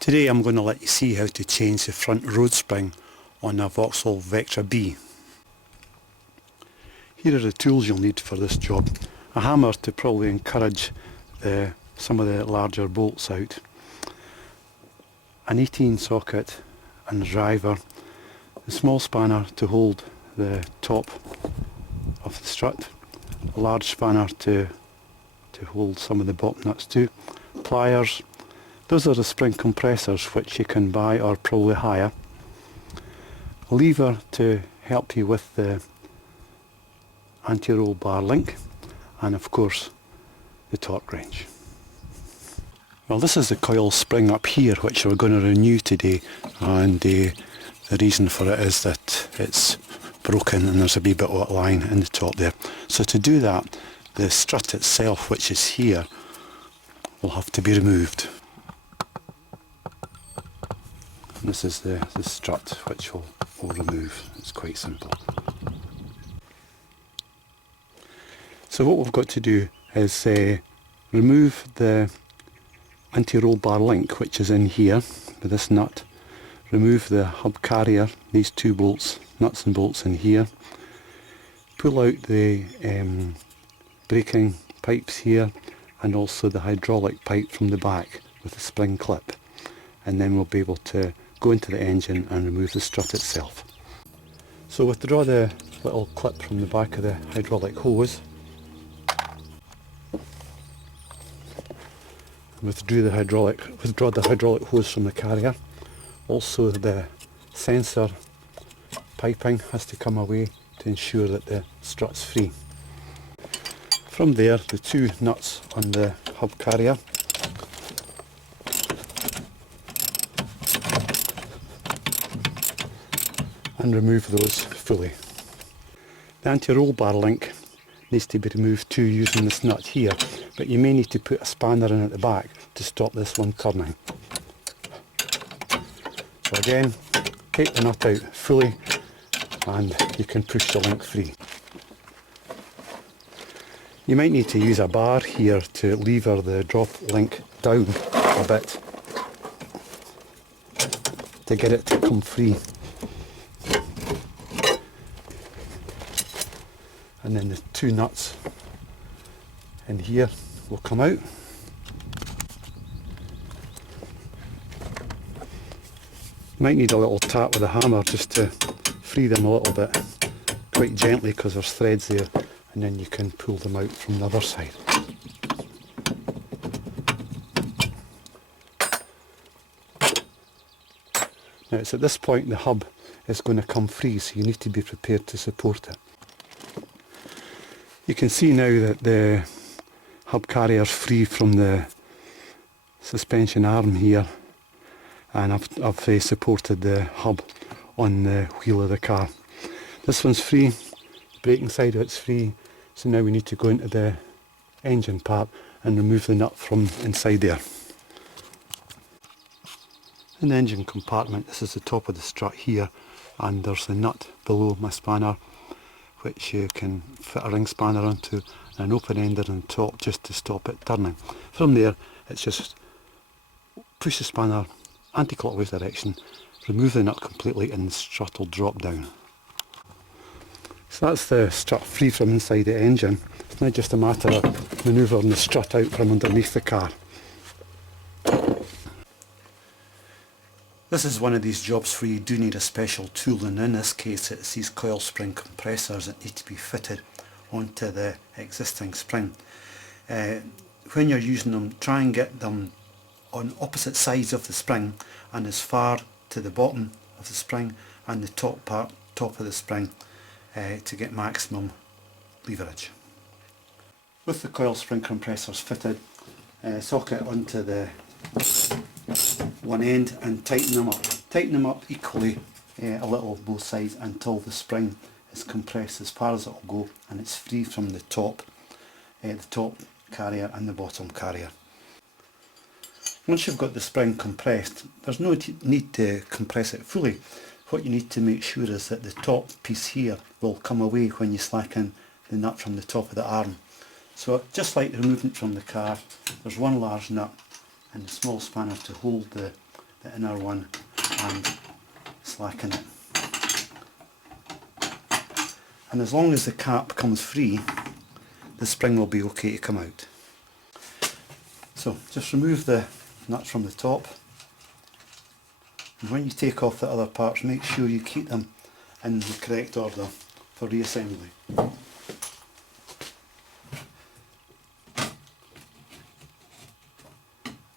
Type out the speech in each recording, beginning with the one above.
Today I'm going to let you see how to change the front road spring on a Vauxhall Vectra B. Here are the tools you'll need for this job. A hammer to probably encourage some of the larger bolts out. An 18 socket and driver. A small spanner to hold the top of the strut. A large spanner to hold some of the bottom nuts too. Pliers. Those are the spring compressors which you can buy or probably hire. A lever to help you with the anti-roll bar link, and of course the torque wrench. Well, this is the coil spring up here which we're going to renew today, and the reason for it is that it's broken and there's a wee bit of line in the top there. So to do that, the strut itself, which is here, will have to be removed. This is the strut which we'll remove. It's quite simple. So what we've got to do is remove the anti-roll bar link which is in here with this nut. Remove the hub carrier, these two bolts, nuts and bolts in here. Pull out the braking pipes here and also the hydraulic pipe from the back with the spring clip. And then we'll be able to go into the engine and remove the strut itself. So withdraw the little clip from the back of the hydraulic hose. Withdraw the hydraulic hose from the carrier. Also the sensor piping has to come away to ensure that the strut's free. From there, the two nuts on the hub carrier. And remove those fully. The anti-roll bar link needs to be removed too using this nut here, but you may need to put a spanner in at the back to stop this one turning. So again, take the nut out fully and you can push the link free. You might need to use a bar here to lever the drop link down a bit to get it to come free. And then the two nuts in here will come out. Might need a little tap with a hammer just to free them a little bit, quite gently because there's threads there, and then you can pull them out from the other side. Now it's at this point the hub is going to come free, so you need to be prepared to support it. You can see now that the hub carrier is free from the suspension arm here, and I've supported the hub on the wheel of the car. This one's free, the braking side of it's free, so now we need to go into the engine part and remove the nut from inside there. In the engine compartment, this is the top of the strut here, and there's a nut below my spanner which you can fit a ring spanner onto, and an open ender on top just to stop it turning. From there it's just push the spanner anti-clockwise direction, remove the nut completely, and the strut will drop down. So that's the strut free from inside the engine. It's now just a matter of manoeuvring the strut out from underneath the car. This is one of these jobs where you do need a special tool, and in this case it's these coil spring compressors that need to be fitted onto the existing spring. When you're using them, try and get them on opposite sides of the spring and as far to the bottom of the spring and the top of the spring to get maximum leverage. With the coil spring compressors fitted, socket onto the one end and tighten them up. Tighten them up equally a little both sides until the spring is compressed as far as it will go and it's free from the top carrier and the bottom carrier. Once you've got the spring compressed, there's no need to compress it fully. What you need to make sure is that the top piece here will come away when you slacken the nut from the top of the arm. So just like removing it from the car, there's one large nut and a small spanner to hold the the inner one and slacken it. And as long as the cap comes free, the spring will be okay to come out. So just remove the nuts from the top, and when you take off the other parts, make sure you keep them in the correct order for reassembly.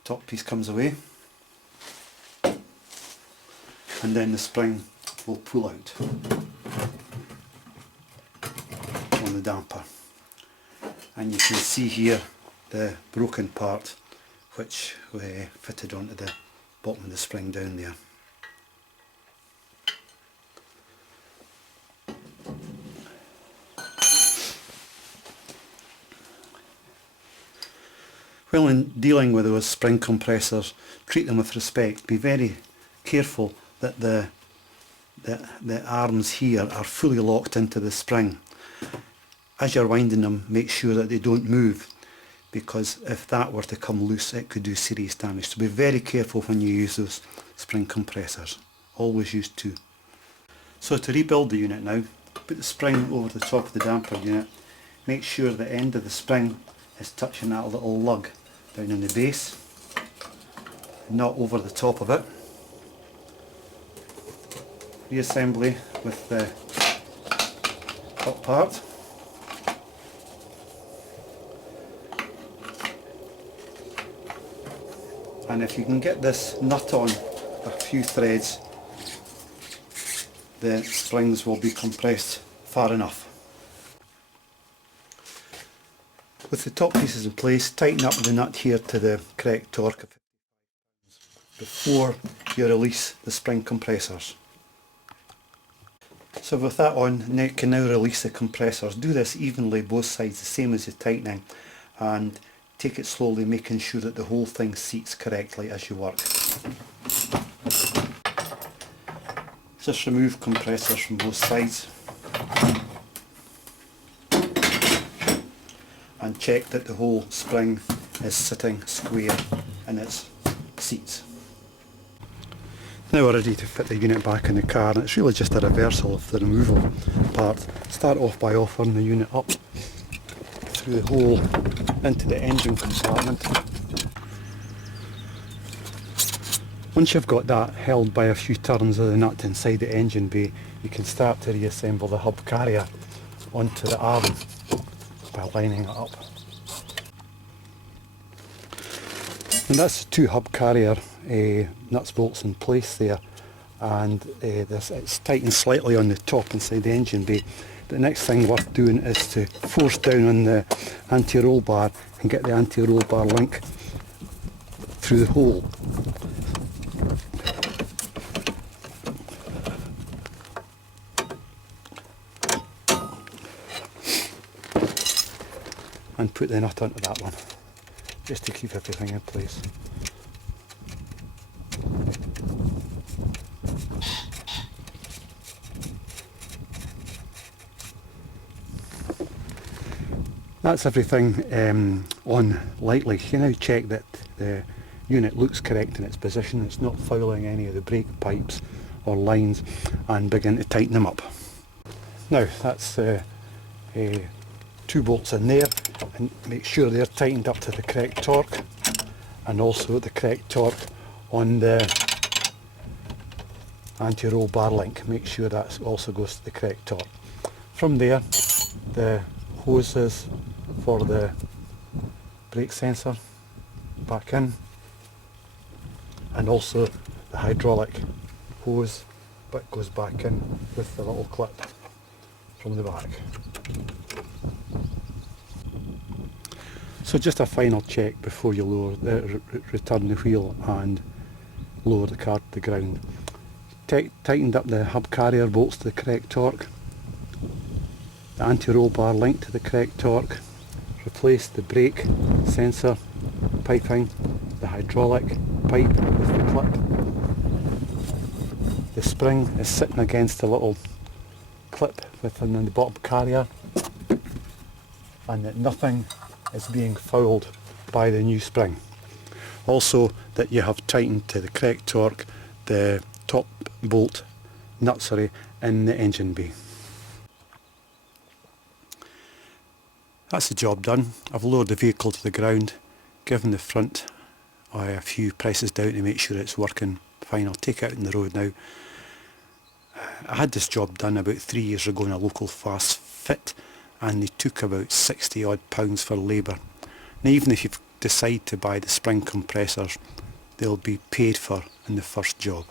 Top piece comes away, and then the spring will pull out on the damper, and you can see here the broken part which we fitted onto the bottom of the spring down there. Well, in dealing with those spring compressors, treat them with respect. Be very careful that the arms here are fully locked into the spring. As you're winding them, make sure that they don't move, because if that were to come loose, it could do serious damage. So be very careful when you use those spring compressors. Always use two. So to rebuild the unit now, put the spring over the top of the damper unit. Make sure the end of the spring is touching that little lug down in the base, not over the top of it. Reassembly with the top part. And if you can get this nut on a few threads, the springs will be compressed far enough. With the top pieces in place, tighten up the nut here to the correct torque before you release the spring compressors. So with that on, you can now release the compressors. Do this evenly both sides, the same as the tightening, and take it slowly, making sure that the whole thing seats correctly as you work. Just remove compressors from both sides and check that the whole spring is sitting square in its seats. Now we're ready to fit the unit back in the car, and it's really just a reversal of the removal part. Start off by offering the unit up through the hole into the engine compartment. Once you've got that held by a few turns of the nut inside the engine bay, you can start to reassemble the hub carrier onto the arm by lining it up. And that's the two hub carrier nuts bolts in place there, and it's tightened slightly on the top inside the engine bay. The next thing worth doing is to force down on the anti-roll bar and get the anti-roll bar link through the hole. And put the nut onto that one, just to keep everything in place. That's everything on lightly. You now check that the unit looks correct in its position, it's not fouling any of the brake pipes or lines, and begin to tighten them up. Now that's two bolts in there, and make sure they're tightened up to the correct torque, and also the correct torque on the anti-roll bar link. Make sure that also goes to the correct torque. From there, the hoses for the brake sensor back in, and also the hydraulic hose but goes back in with the little clip from the back. So just a final check before you return the wheel and lower the car to the ground. Tightened up the hub carrier bolts to the correct torque, the anti-roll bar link to the correct torque, replaced the brake sensor piping, the hydraulic pipe with the clip. The spring is sitting against the little clip within the bottom carrier, and that nothing is being fouled by the new spring. Also that you have tightened to the correct torque the top bolt nutsery in the engine bay. That's the job done. I've lowered the vehicle to the ground, given the front a few presses down to make sure it's working fine. I'll take it out on the road now. I had this job done about 3 years ago in a local fast fit, and they took about 60 odd pounds for labour. Now even if you decide to buy the spring compressors, they'll be paid for in the first job.